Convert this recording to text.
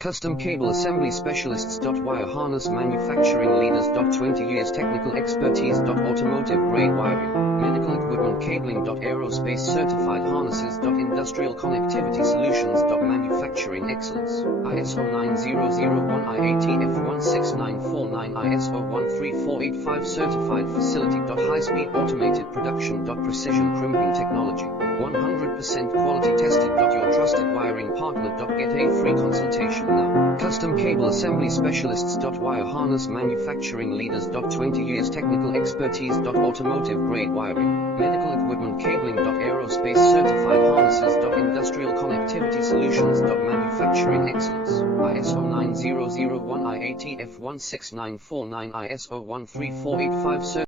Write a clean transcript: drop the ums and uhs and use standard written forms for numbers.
Custom Cable Assembly Specialists. Wire Harness Manufacturing Leaders. 20 years technical expertise. Automotive grade wiring, medical equipment cabling. Aerospace certified harnesses. Industrial connectivity solutions. Manufacturing excellence. ISO 9001 IATF 16949 ISO 13485 certified facility. High speed automated production. Precision crimping technology, 100% quality tested. Your trusted wiring partner. Get a free consultation now. Custom Cable Assembly Specialists. Wire Harness Manufacturing Leaders. 20 years technical expertise. Automotive grade wiring, medical equipment cabling. Aerospace certified harnesses. Industrial connectivity solutions. Manufacturing excellence. ISO 9001 IATF 16949 ISO 13485